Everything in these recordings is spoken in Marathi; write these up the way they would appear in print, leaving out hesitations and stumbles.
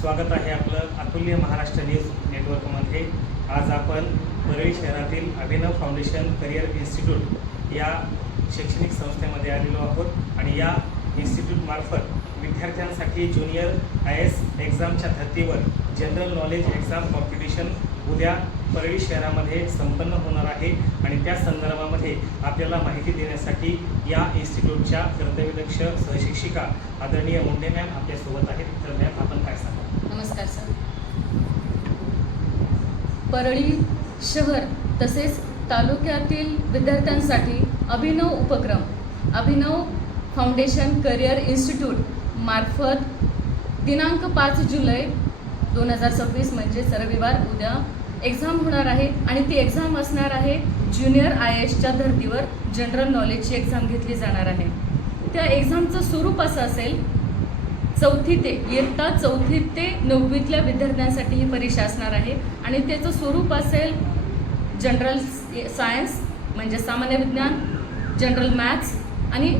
स्वागत आहे आपलं अतुल्य महाराष्ट्र न्यूज नेटवर्कमध्ये। आज आपण परळी शहरातील अभिनव फाउंडेशन करिअर इन्स्टिट्यूट या शैक्षणिक संस्थेमध्ये आलेलो आहोत आणि या इन्स्टिट्यूटमार्फत विद्यार्थ्यांसाठी ज्युनियर IAS एक्झामच्या धर्तीवर जनरल नॉलेज एक्झाम कॉम्पिटिशन उद्या परळी शहरामध्ये संपन्न होणार आहे आणि त्या संदर्भामध्ये आपल्याला माहिती देण्यासाठी या इन्स्टिट्यूटच्या कर्तव्यदक्ष सहशिक्षिका आदरणीय मुंडे मॅम आपल्यासोबत आहेत। तर मॅम आपण काय सांगा? नमस्कार सर। परळी शहर तसेच तालुक्यातील विद्यार्थ्यांसाठी अभिनव उपक्रम अभिनव फाउंडेशन करिअर इन्स्टिट्यूट मार्फत दिनांक 5 जुलै 2026 म्हणजे रविवार उद्या एक्झाम होणार आहे आणि ती एक्झाम असणार आहे ज्युनियर IASच्या धर्तीवर जनरल नॉलेजची एक्झाम घेतली जाणार आहे। त्या एक्झामचं स्वरूप असं असेल, इयत्ता चौथी ते 9वीतल्या विद्यार्थ्यांसाठी ही परीक्षा असणार आहे आणि त्याचं स्वरूप असेल जनरल सायन्स म्हणजे सामान्य विज्ञान, जनरल मॅथ्स आणि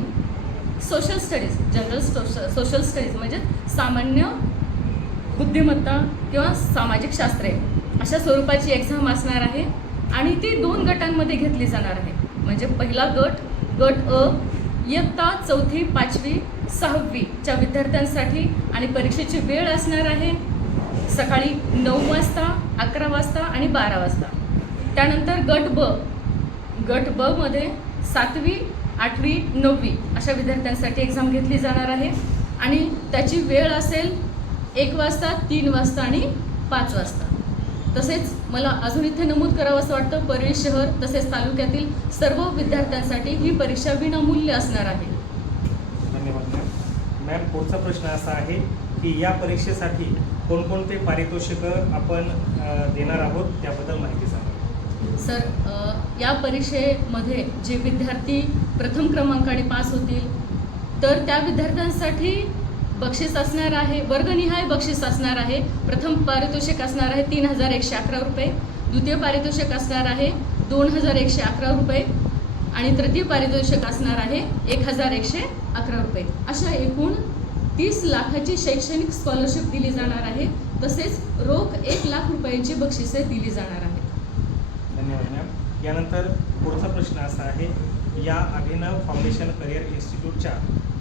सोशल स्टडीज। सोशल स्टडीज म्हणजे सामान्य बुद्धिमत्ता किंवा सामाजिक शास्त्रे अशा स्वरूपाची एक्झाम असणार आहे आणि ती 2 गटांमध्ये घेतली जाणार आहे। म्हणजे पहिला गट अ इयत्ता चौथी, 5वी, 6वीच्या विद्यार्थ्यांसाठी आणि परीक्षेची वेळ असणार आहे सकाळी 9 वाजता, 11 वाजता आणि 12 वाजता। त्यानंतर गट ब मध्ये 7वी, 8वी, 9वी अशा विद्यार्थ्यांसाठी एक्झाम घेतली जाणार आहे आणि त्याची वेळ असेल 1 वाजता, 3 वाजता आणि 5 वाजता। तसेच मला अजून इथे नमूद करावं असं वाटतं, परळी शहर तसेच तालुक्यातील सर्व विद्यार्थ्यांसाठी ही परीक्षा विनामूल्य असणार आहे। धन्यवाद मॅम। पुढचा प्रश्न असा आहे की या परीक्षेसाठी कोणकोणते पारितोषिक आपण देणार आहोत, त्याबद्दल माहिती सांगा। सर, या परीक्षेमध्ये जे विद्यार्थी प्रथम क्रमांकाने पास होतील तर त्या विद्यार्थ्यांसाठी बक्षीस असणार आहे, वर्गनिहाय बक्षीस असणार आहे। प्रथम पारितोषिक असणार आहे 3111 रुपये, द्वितीय पारितोषिक असणार आहे 2111 रुपये आणि तृतीय पारितोषिक असणार आहे 1111 रुपये। अशा एकूण 30 लाखाची शैक्षणिक स्कॉलरशिप दिली जाणार आहे। तसेच रोख 1 लाख रुपयांची बक्षिसे दिली जाणार आहेत। धन्यवाद मॅम। यानंतर पुढचा प्रश्न असा आहे, या अभिनव फाउंडेशन करिअर इन्स्टिट्यूटच्या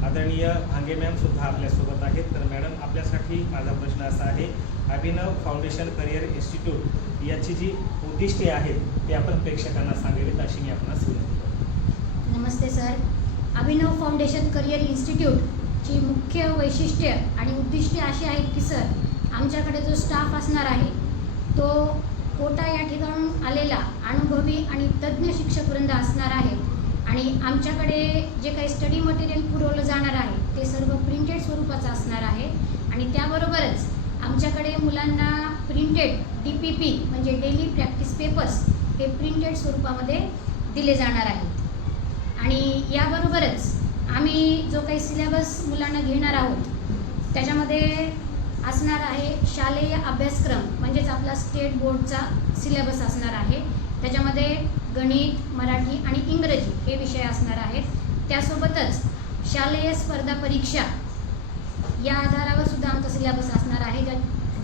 आदरणीय भांगे मॅम सुद्धा आपल्यासोबत आहेत। तर मॅडम, आपल्यासाठी माझा प्रश्न असा आहे, अभिनव फाउंडेशन करिअर इन्स्टिट्यूट याची जी उद्दिष्टे आहेत ते आपण प्रेक्षकांना सांगावीत अशी मी आपणास विनंती करतो। नमस्ते सर। अभिनव फाउंडेशन करिअर इन्स्टिट्यूटची मुख्य वैशिष्ट्ये आणि उद्दिष्टे अशी आहेत की सर, आमच्याकडे जो स्टाफ असणार आहे तो कोटा या ठिकाणून आलेला अनुभवी आणि तज्ज्ञ शिक्षकवृंद असणार आहे आणि आमच्याकडे जे काही स्टडी मटेरियल पुरवलं जाणार आहे ते सर्व प्रिंटेड स्वरूपाचं असणार आहे आणि त्याबरोबरच आमच्याकडे मुलांना प्रिंटेड DPP म्हणजे डेली प्रॅक्टिस पेपर्स हे प्रिंटेड स्वरूपामध्ये दिले जाणार आहेत आणि याबरोबरच आम्ही जो काही सिलेबस मुलांना घेणार आहोत त्याच्यामध्ये असणार आहे शालेय अभ्यासक्रम म्हणजेच आपला स्टेट बोर्डचा सिलेबस असणार आहे। त्याच्यामध्ये गणित, मराठी आणि इंग्रजी हे विषय असणार आहेत। त्यासोबतच शालेय स्पर्धा परीक्षा या आधारावर सुद्धा आमचा सिलेबस असणार आहे,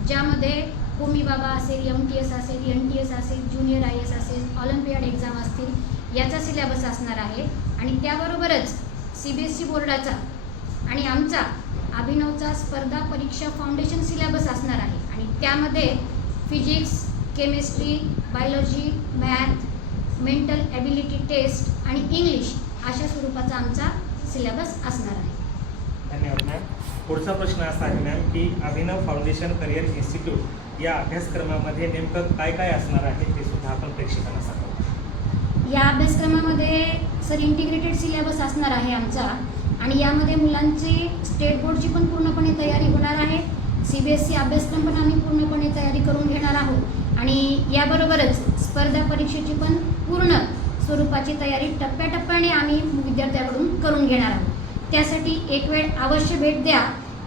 ज्यामध्ये होमी बाबा असेल, MTS असेल, NTS असेल, ज्युनियर IAS असेल, ऑलिम्पियाड एक्झाम असतील याचा सिलेबस असणार आहे आणि त्याबरोबरच CBSE बोर्डाचा आणि आमचा अभिनवचा स्पर्धा परीक्षा फाउंडेशन सिलेबस असणार आहे आणि त्यामध्ये physics, chemistry, biology, math, mental ability test आणि इंग्लिश अशा स्वरूपाचा आमचा सिलेबस असणार आहे। धन्यवाद मॅम। पुढचा प्रश्न असा आहे मॅम की अभिनव फाउंडेशन करिअर इन्स्टिट्यूट या अभ्यासक्रमामध्ये नेमकं काय काय असणार आहे ते सुद्धा आपण प्रेक्षकांना सांगावं। या अभ्यासक्रमामध्ये सर इंटिग्रेटेड सिलेबस असणार आहे आमचा आणि यामध्ये मुलांची स्टेट बोर्डची पण पूर्णपणे तयारी होणार आहे। CBSE अभ्यासक्रम पण आम्ही पूर्णपणे तयारी करून घेणार आहोत आणि याबरोबरच स्पर्धा परीक्षेची पण पूर्ण स्वरूपाची तयारी टप्प्याटप्प्याने आम्ही विद्यार्थ्यांकडून करून घेणार आहोत। त्यासाठी एक वेळ अवश्य भेट द्या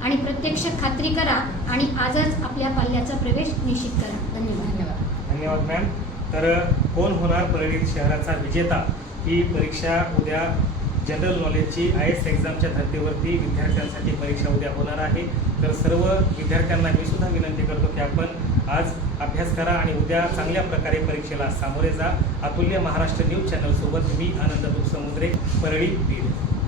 आणि प्रत्यक्ष खात्री करा आणि आजच आपल्या पाल्याचा प्रवेश निश्चित करा। धन्यवाद। धन्यवाद मॅम। तर कोण होणार परळी शहराचा विजेता ही परीक्षा उद्या जनरल नॉलेजची IAS एक्झामच्या धर्तीवरती विद्यार्थ्यांसाठी परीक्षा उद्या होणार आहे. तर सर्व विद्यार्थ्यांना मी सुद्धा विनंती करतो की आपण आज अभ्यास करा आणि उद्या चांगल्या प्रकारे परीक्षेला सामोरे जा. अतुल्य महाराष्ट्र न्यूज चॅनलसोबत मी आनंद समुद्रे, परळी, बीड.